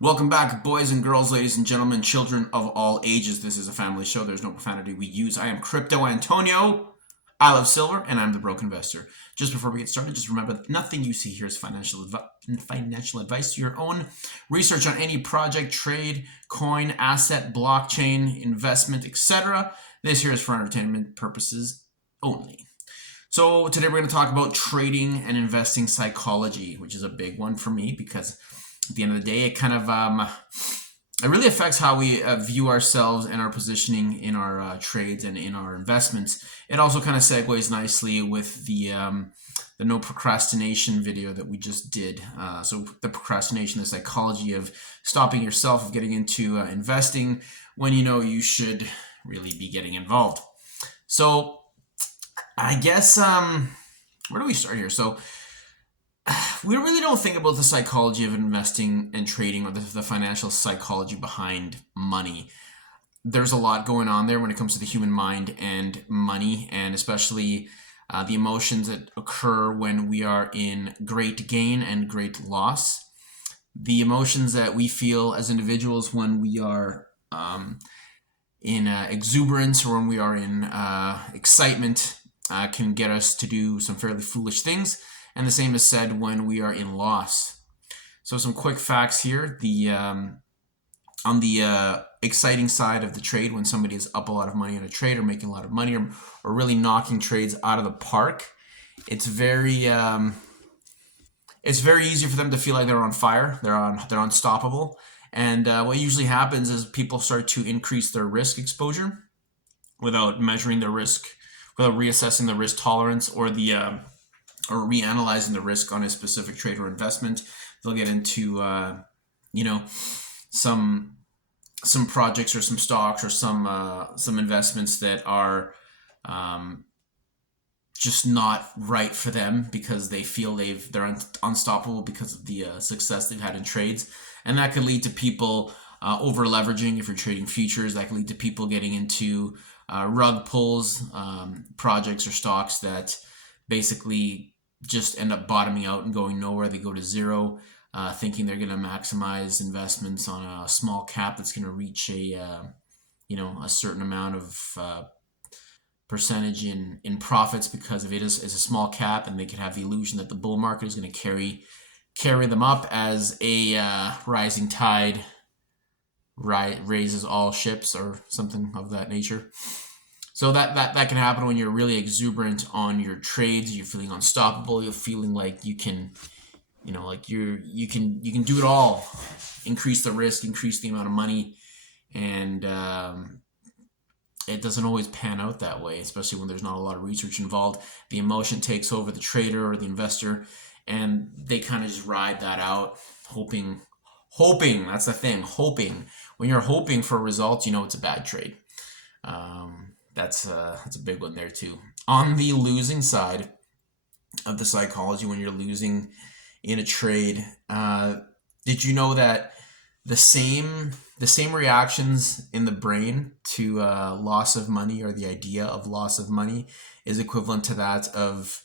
Welcome back, boys and girls, ladies and gentlemen, children of all ages. This is a family show. There's no profanity we use. I am Crypto Antonio. I love silver, and I'm the broke investor. Just before we get started, just remember that nothing you see here is financial advice. To your own research on any project, trade, coin, asset, blockchain, investment, etc. This here is for entertainment purposes only. So today we're going to talk about trading and investing psychology, which is a big one for me because at the end of the day, it kind of it really affects how we view ourselves and our positioning in our trades and in our investments. It also kind of segues nicely with the no procrastination video that we just did. So the procrastination, the psychology of stopping yourself of getting into investing when you know you should really be getting involved. So I guess where do we start here? So we really don't think about the psychology of investing and trading, or the financial psychology behind money. There's a lot going on there when it comes to the human mind and money, and especially the emotions that occur when we are in great gain and great loss. The emotions that we feel as individuals when we are in exuberance, or when we are in excitement, can get us to do some fairly foolish things. And the same is said when we are in loss. So some quick facts here. On the exciting side of the trade, when somebody is up a lot of money on a trade, or making a lot of money, or really knocking trades out of the park, it's very easy for them to feel like they're on fire. They're unstoppable. And what usually happens is people start to increase their risk exposure without measuring their risk, without reassessing the risk tolerance or reanalyzing the risk on a specific trade or investment. They'll get into some projects or some stocks or some investments that are just not right for them, because they feel they're unstoppable because of the success they've had in trades. And that could lead to people over leveraging. If you're trading futures, that could lead to people getting into rug pulls, projects or stocks that basically just end up bottoming out and going nowhere. They go to zero, thinking they're going to maximize investments on a small cap that's going to reach a certain amount of percentage in profits, because if it is a small cap, and they could have the illusion that the bull market is going to carry them up, as a rising tide raises all ships, or something of that nature. So that can happen when you're really exuberant on your trades. You're feeling unstoppable. You're feeling like you can, you can do it all. Increase the risk, increase the amount of money, and it doesn't always pan out that way, especially when there's not a lot of research involved. The emotion takes over the trader or the investor, and they kind of just ride that out, hoping. That's the thing, hoping. When you're hoping for results, it's a bad trade. That's a big one there too. On the losing side of the psychology, when you're losing in a trade, did you know that the same reactions in the brain to loss of money, or the idea of loss of money, is equivalent to that of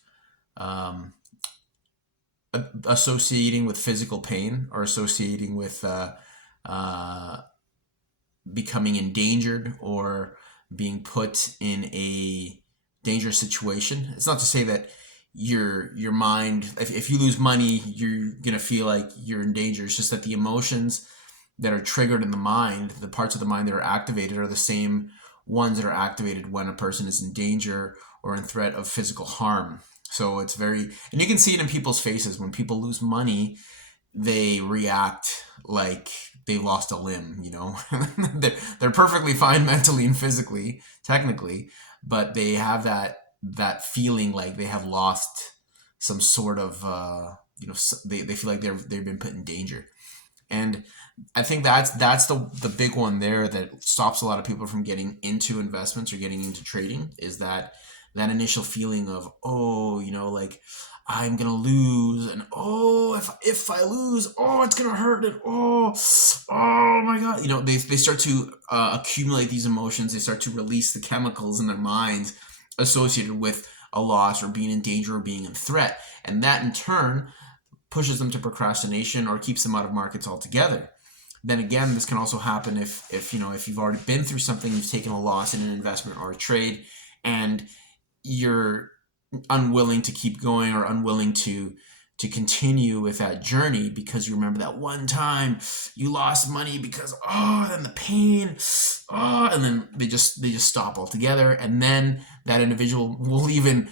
associating with physical pain, or associating with becoming endangered, or being put in a dangerous situation. It's not to say that your mind, if you lose money, you're gonna feel like you're in danger. It's just that the emotions that are triggered in the mind, the parts of the mind that are activated, are the same ones that are activated when a person is in danger or in threat of physical harm. So it's and you can see it in people's faces. When people lose money, they react like they've lost a limb. They're perfectly fine mentally and physically, technically, but they have that feeling like they have lost some sort of they feel like they've been put in danger. And I think that's the big one there that stops a lot of people from getting into investments or getting into trading, is that initial feeling of, like, I'm gonna lose, and if I lose, it's gonna hurt, and oh my god, they start to accumulate these emotions. They start to release the chemicals in their minds associated with a loss, or being in danger, or being in threat, and that in turn pushes them to procrastination, or keeps them out of markets altogether. Then again, this can also happen if you've already been through something, you've taken a loss in an investment or a trade, and you're unwilling to keep going or unwilling to continue with that journey because you remember that one time you lost money because then the pain, and then they just stop altogether, and then that individual will even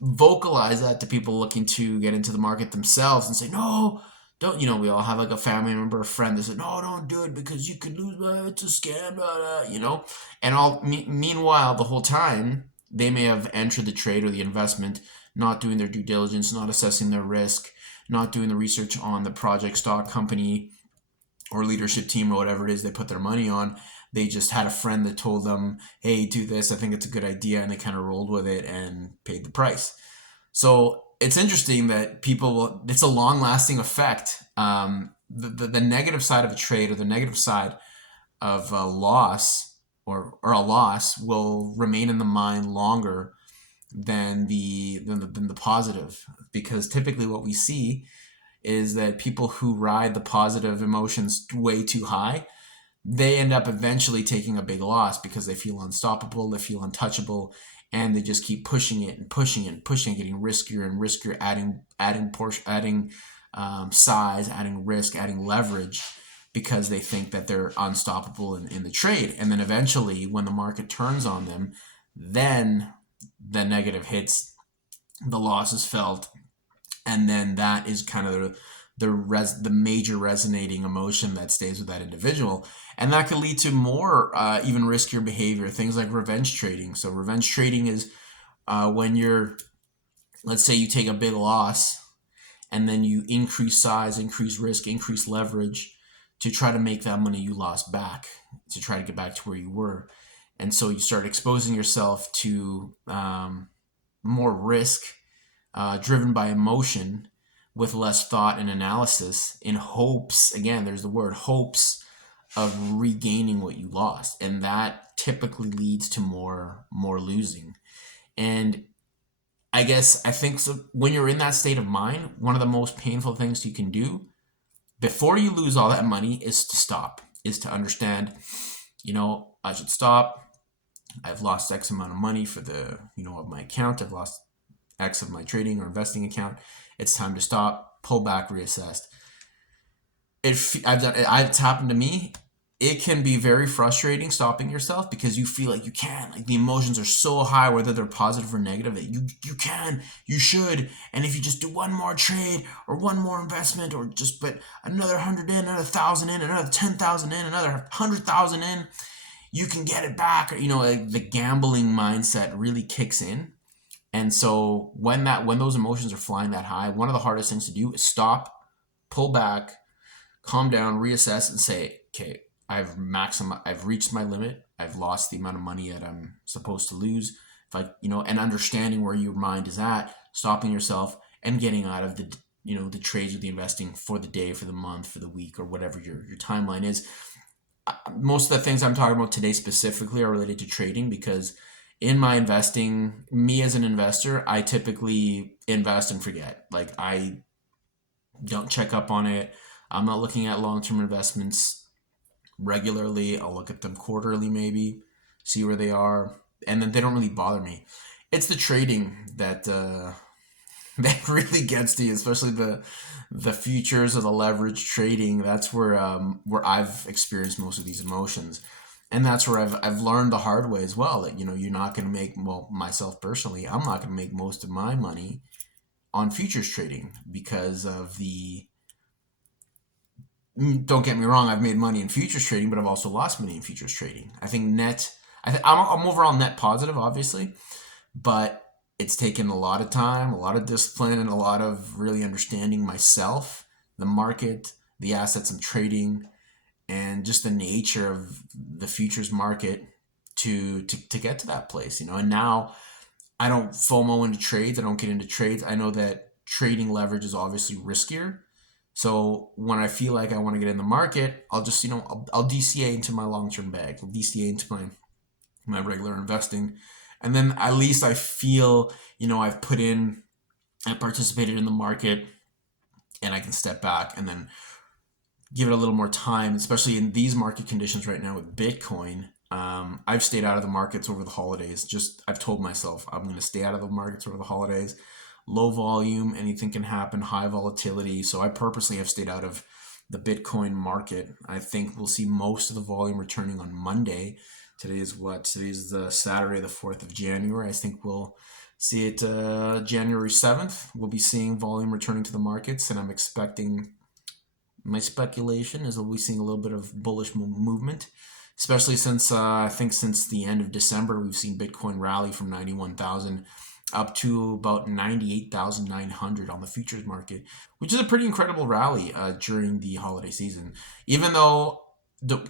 vocalize that to people looking to get into the market themselves and say, no, don't. We all have like a family member, a friend that said, no, don't do it because you could lose money, it's a scam, blah, blah. And meanwhile, the whole time they may have entered the trade or the investment not doing their due diligence, not assessing their risk, not doing the research on the project, stock, company, or leadership team, or whatever it is they put their money on. They just had a friend that told them, hey, do this, I think it's a good idea, and they kind of rolled with it and paid the price. So it's interesting that it's a long lasting effect. The negative side of a trade, or the negative side of a loss, or a loss, will remain in the mind longer than the positive, because typically what we see is that people who ride the positive emotions way too high, they end up eventually taking a big loss because they feel unstoppable, they feel untouchable, and they just keep pushing it and pushing it and pushing it, getting riskier and riskier, adding size, adding risk, adding leverage, because they think that they're unstoppable in the trade. And then eventually, when the market turns on them, then the negative hits, the loss is felt, and then that is kind of the major resonating emotion that stays with that individual, and that could lead to more even riskier behavior, things like revenge trading. So revenge trading is when let's say you take a big loss, and then you increase size, increase risk, increase leverage to try to make that money you lost back, to try to get back to where you were. And so you start exposing yourself to more risk, driven by emotion, with less thought and analysis, in hopes, again, there's the word hopes, of regaining what you lost. And that typically leads to more losing. And I think so, when you're in that state of mind, one of the most painful things you can do before you lose all that money is to stop, is to understand, I should stop. I've lost X amount of money for of my account. I've lost X of my trading or investing account. It's time to stop, pull back, reassess. It's happened to me. It can be very frustrating stopping yourself because you feel like you can't. Like the emotions are so high, whether they're positive or negative, that you can, you should, and if you just do one more trade or one more investment, or just put another 100 in, another 1,000 in, another 10,000 in, another 100,000 in, you can get it back. Or, like the gambling mindset really kicks in. And so when those emotions are flying that high, one of the hardest things to do is stop, pull back, calm down, reassess, and say, okay, I've reached my limit. I've lost the amount of money that I'm supposed to lose. And understanding where your mind is at, stopping yourself and getting out of the trades or the investing for the day, for the month, for the week, or whatever your timeline is. Most of the things I'm talking about today specifically are related to trading, because in my investing, me as an investor, I typically invest and forget. Like, I don't check up on it. I'm not looking at long-term investments regularly. I'll look at them quarterly, maybe, see where they are, and then they don't really bother me. It's the trading that that really gets to you, especially the futures or the leverage trading. That's where I've experienced most of these emotions, and that's where I've learned the hard way as well that you're not going to make, well, myself personally, I'm not going to make most of my money on futures trading because of the. Don't get me wrong, I've made money in futures trading, but I've also lost money in futures trading. I think I'm overall net positive, obviously, but it's taken a lot of time, a lot of discipline, and a lot of really understanding myself, the market, the assets I'm trading, and just the nature of the futures market to get to that place. And now I don't FOMO into trades. I don't get into trades. I know that trading leverage is obviously riskier. So when I feel like I want to get in the market, I'll just, I'll DCA into my long-term bag. I'll DCA into my regular investing. And then at least I feel, I participated in the market, and I can step back and then give it a little more time, especially in these market conditions right now with Bitcoin. I've stayed out of the markets over the holidays. Just I've told myself I'm going to stay out of the markets over the holidays. Low volume, anything can happen. High volatility, so I purposely have stayed out of the Bitcoin market. I think we'll see most of the volume returning on Monday. Today is what? Today's the Saturday, the 4th of January. I think we'll see it January 7th. We'll be seeing volume returning to the markets, and I'm expecting my speculation is we'll be seeing a little bit of bullish movement, especially since I think since the end of December we've seen Bitcoin rally from 91,000 up to about 98,900 on the futures market, which is a pretty incredible rally during the holiday season. Even though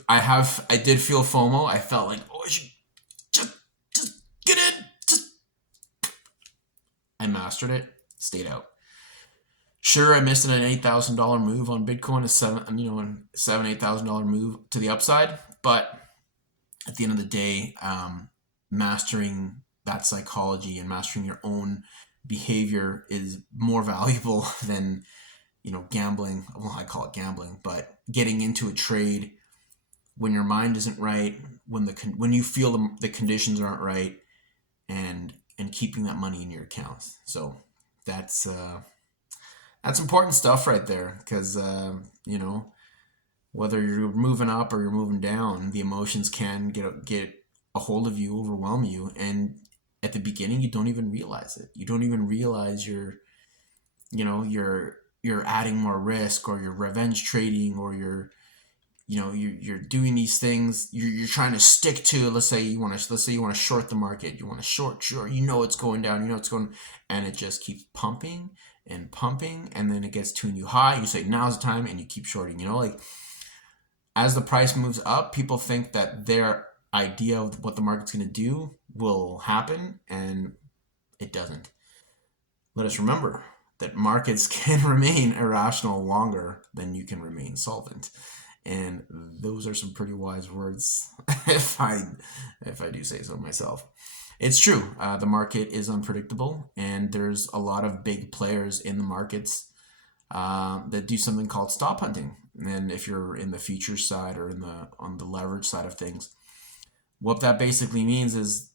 I did feel FOMO, I felt like, oh, I should just just get in. Just I mastered it, stayed out. Sure, I missed an $8,000 move on Bitcoin, $8,000 move to the upside, but at the end of the day, mastering that psychology and mastering your own behavior is more valuable than gambling. Well, I call it gambling, but getting into a trade when your mind isn't right, when you feel the conditions aren't right, and keeping that money in your accounts. So that's that's important stuff right there, because whether you're moving up or you're moving down, the emotions can get a hold of you, overwhelm you, and at the beginning you don't even realize it. You don't even realize you're adding more risk, or you're revenge trading, or you're doing these things. You're trying to stick to, let's say you want to short the market. You want to short, it's going down, it's going, and it just keeps pumping and pumping, and then it gets to a new high. You say now's the time, and you keep shorting. Like as the price moves up, people think that their idea of what the market's going to do will happen, and it doesn't. Let us remember that markets can remain irrational longer than you can remain solvent. And those are some pretty wise words, if I do say so myself. It's true. The market is unpredictable, and there's a lot of big players in the markets that do something called stop hunting. And if you're in the futures side or on the leverage side of things, what that basically means is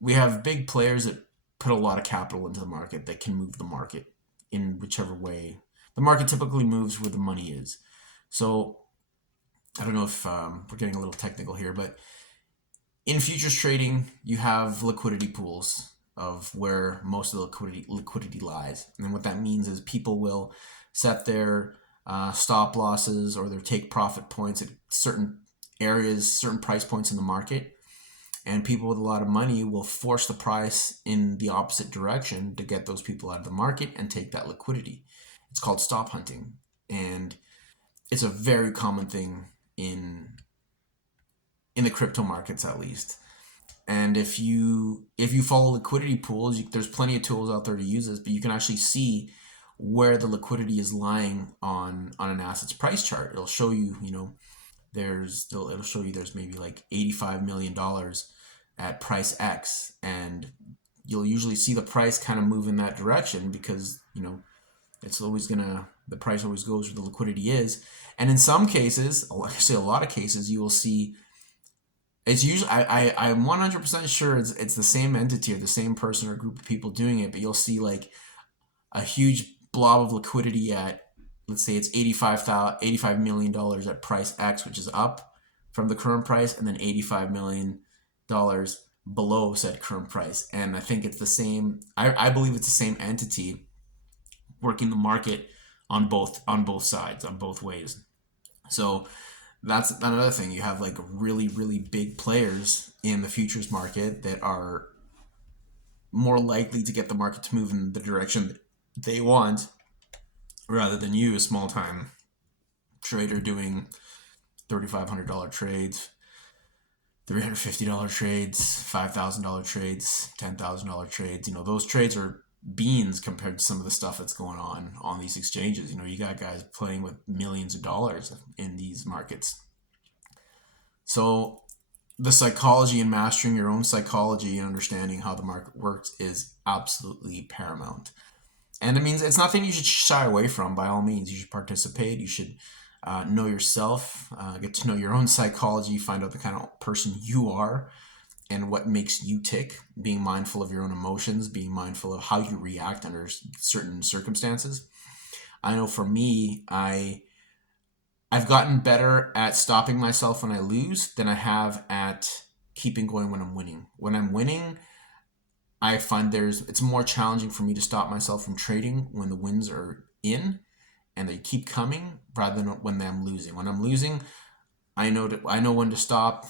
we have big players that put a lot of capital into the market that can move the market in whichever way. The market typically moves where the money is. So I don't know if we're getting a little technical here, but in futures trading, you have liquidity pools of where most of the liquidity lies. And what that means is people will set their stop losses or their take profit points at certain areas, certain price points in the market. And people with a lot of money will force the price in the opposite direction to get those people out of the market and take that liquidity. It's called stop hunting. And it's a very common thing in the crypto markets, at least. And if you follow liquidity pools, there's plenty of tools out there to use this, but you can actually see where the liquidity is lying on an asset's price chart. It'll show you, it'll show you there's maybe like $85 million at price X, and you'll usually see the price kind of move in that direction because it's always the price always goes where the liquidity is. And in some cases, actually a lot of cases, you will see it's usually I'm 100% sure it's the same entity or the same person or group of people doing it, but you'll see like a huge blob of liquidity at, let's say it's $85 million at price X, which is up from the current price, and then $85 million below said current price. And I think it's the same. I believe it's the same entity working the market on both sides, on both ways. So that's another thing. You have like really, really big players in the futures market that are more likely to get the market to move in the direction that they want, rather than you, a small time trader doing $3,500 trades, $350 trades, $5,000 trades, $10,000 trades. Those trades are beans compared to some of the stuff that's going on these exchanges. You got guys playing with millions of dollars in these markets. So the psychology and mastering your own psychology and understanding how the market works is absolutely paramount. And it means it's nothing you should shy away from. By all means, you should participate. You should know yourself, get to know your own psychology, find out the kind of person you are and what makes you tick, being mindful of your own emotions, being mindful of how you react under certain circumstances. I know for me, I've gotten better at stopping myself when I lose than I have at keeping going when I'm winning. When I'm winning, I find it's more challenging for me to stop myself from trading when the wins are in and they keep coming rather than when I'm losing. When I'm losing, I know when to stop.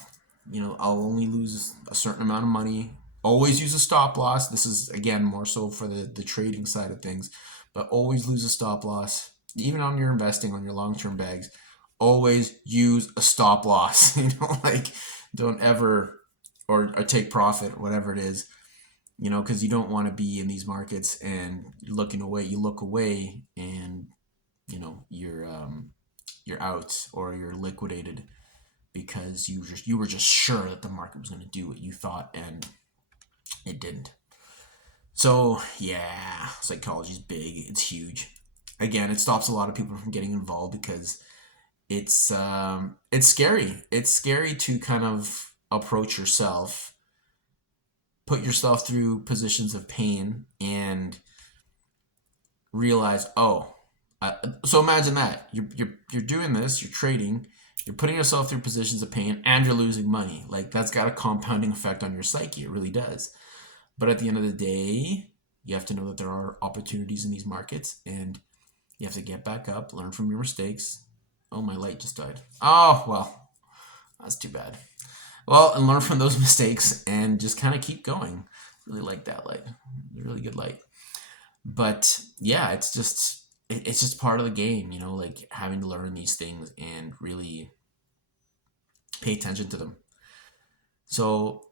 I'll only lose a certain amount of money. Always use a stop loss. This is again more so for the trading side of things, but always lose a stop loss. Even on your investing on your long term bags, always use a stop loss. Like don't ever or take profit, whatever it is. Because you don't want to be in these markets and you're looking away. You look away and you're out or you're liquidated because you were just sure that the market was going to do what you thought and it didn't. So yeah, psychology is big. It's huge. Again, it stops a lot of people from getting involved because it's scary. It's scary to kind of approach yourself, put yourself through positions of pain, and realize, oh, so imagine that you're doing this, you're trading, you're putting yourself through positions of pain, and you're losing money. Like that's got a compounding effect on your psyche. It really does. But at the end of the day, you have to know that there are opportunities in these markets, and you have to get back up, learn from your mistakes. Oh, my light just died. Oh well, that's too bad. Well, and learn from those mistakes and just kind of keep going. Really like that light. Really good light. But yeah, it's just part of the game, like having to learn these things and really pay attention to them. So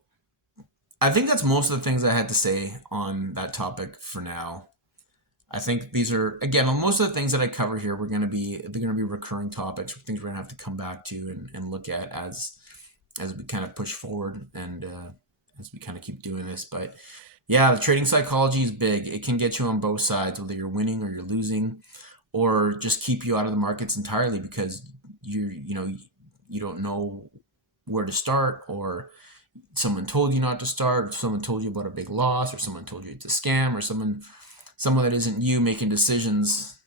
I think that's most of the things I had to say on that topic for now. I think these are again most of the things that I cover here. They're gonna be recurring topics, things we're gonna have to come back to and look at as we kind of push forward and as we kind of keep doing this. But yeah, the trading psychology is big. It can get you on both sides, whether you're winning or you're losing, or just keep you out of the markets entirely because you don't know where to start, or someone told you not to start, or someone told you about a big loss, or someone told you it's a scam, or someone that isn't you making decisions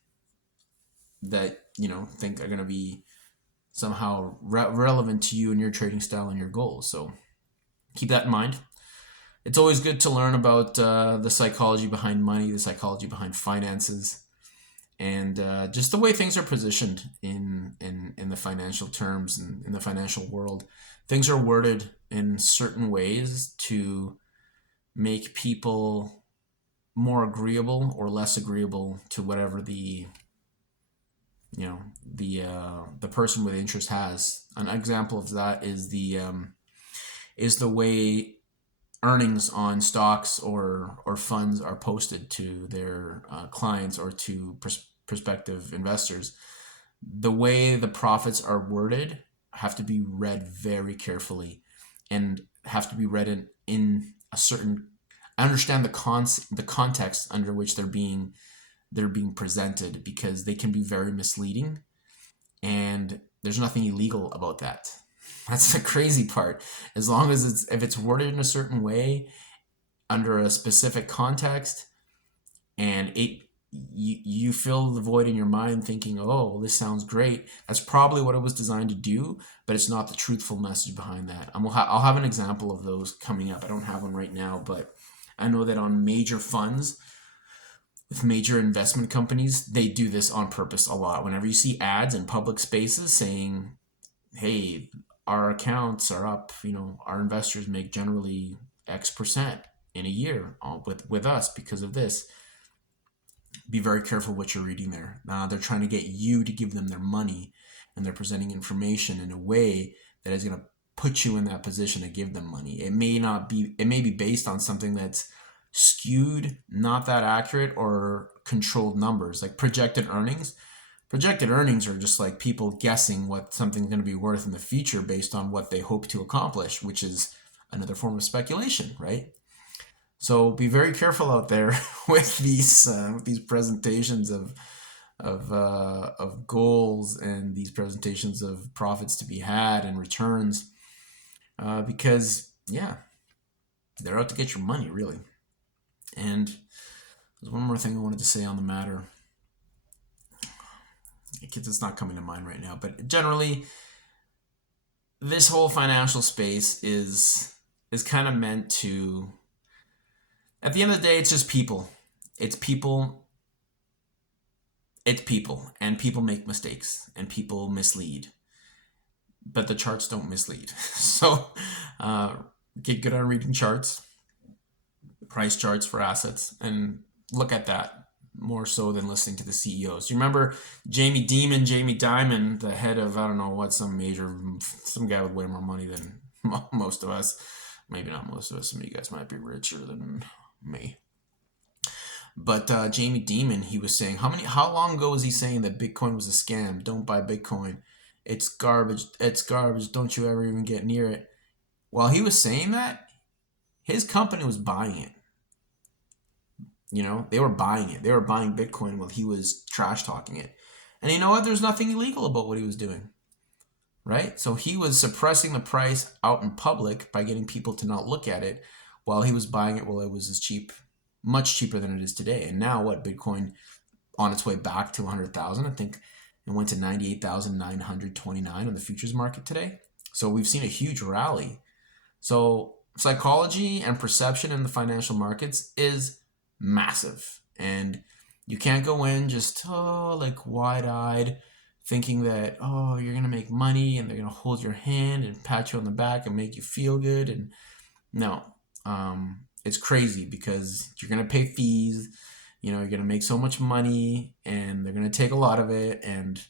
that think are going to be somehow relevant to you and your trading style and your goals. So keep that in mind. It's always good to learn about the psychology behind money, the psychology behind finances, and just the way things are positioned in the financial terms and in the financial world. Things are worded in certain ways to make people more agreeable or less agreeable to whatever the person with interest has. An example of that is the way earnings on stocks or funds are posted to their clients or to prospective investors. The way the profits are worded have to be read very carefully and have to be read in a certain understand the context under which they're being presented, because they can be very misleading and there's nothing illegal about that. That's the crazy part. As long as if it's worded in a certain way under a specific context, and you fill the void in your mind thinking, oh, well, this sounds great. That's probably what it was designed to do, but it's not the truthful message behind that. I'll have an example of those coming up. I don't have one right now, but I know that on major funds with major investment companies, they do this on purpose a lot. Whenever you see ads in public spaces saying, hey, our accounts are up, our investors make generally X% in a year with us because of this. Be very careful what you're reading there. They're trying to get you to give them their money, and they're presenting information in a way that is going to put you in that position to give them money. It may be based on something that's skewed, not that accurate, or controlled numbers like projected earnings. Projected earnings are just like people guessing what something's going to be worth in the future based on what they hope to accomplish, which is another form of speculation, right? So be very careful out there with these presentations of goals and these presentations of profits to be had and returns, because yeah, they're out to get your money really. And there's one more thing I wanted to say on the matter. It's not coming to mind right now, but generally, this whole financial space is kind of meant to. At the end of the day, it's just people. It's people. It's people, and people make mistakes, and people mislead. But the charts don't mislead. So, get good at reading charts, price charts for assets, and look at that more so than listening to the CEOs. You remember Jamie Dimon, the head of, I don't know what, some guy with way more money than most of us. Maybe not most of us. Some of you guys might be richer than me. But Jamie Dimon, he was saying, how long ago was he saying that Bitcoin was a scam? Don't buy Bitcoin. It's garbage. It's garbage. Don't you ever even get near it. While he was saying that, his company was buying it. They were buying it. They were buying Bitcoin while he was trash talking it. And you know what? There's nothing illegal about what he was doing, right? So he was suppressing the price out in public by getting people to not look at it while he was buying it while it was as cheap, much cheaper than it is today. And now what? Bitcoin on its way back to 100,000. I think it went to 98,929 on the futures market today. So we've seen a huge rally. So psychology and perception in the financial markets is massive, and you can't go in just like wide-eyed thinking that you're gonna make money and they're gonna hold your hand and pat you on the back and make you feel good. And no, it's crazy, because you're gonna pay fees, you're gonna make so much money, and they're gonna take a lot of it, and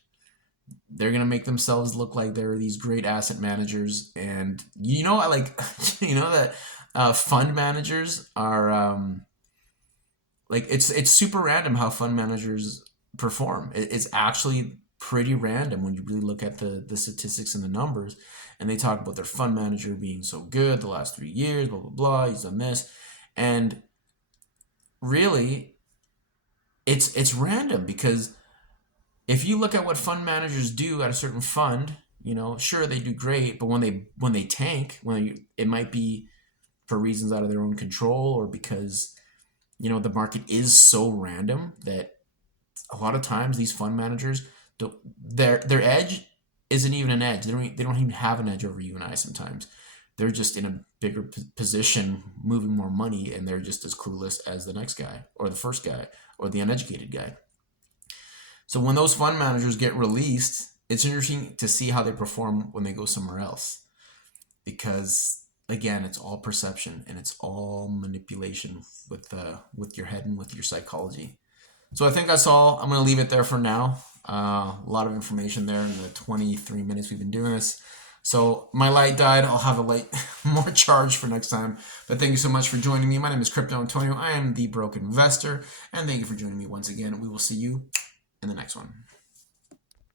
they're gonna make themselves look like they're these great asset managers. And that fund managers are like, it's super random how fund managers perform. It's actually pretty random when you really look at the statistics and the numbers. And they talk about their fund manager being so good the last 3 years, blah, blah, blah, he's done this. And really, it's random, because if you look at what fund managers do at a certain fund, sure, they do great, but when they tank, it might be for reasons out of their own control, or because the market is so random that a lot of times these fund managers their edge isn't even an edge. They don't even have an edge over you and I sometimes. They're just in a bigger position, moving more money, and they're just as clueless as the next guy, or the first guy, or the uneducated guy. So when those fund managers get released, it's interesting to see how they perform when they go somewhere else, because again, it's all perception, and it's all manipulation with your head and with your psychology. So I think that's all. I'm going to leave it there for now. A lot of information there in the 23 minutes we've been doing this. So my light died. I'll have a light more charge for next time. But thank you so much for joining me. My name is Crypto Antonio. I am the Broken Investor. And thank you for joining me once again. We will see you in the next one.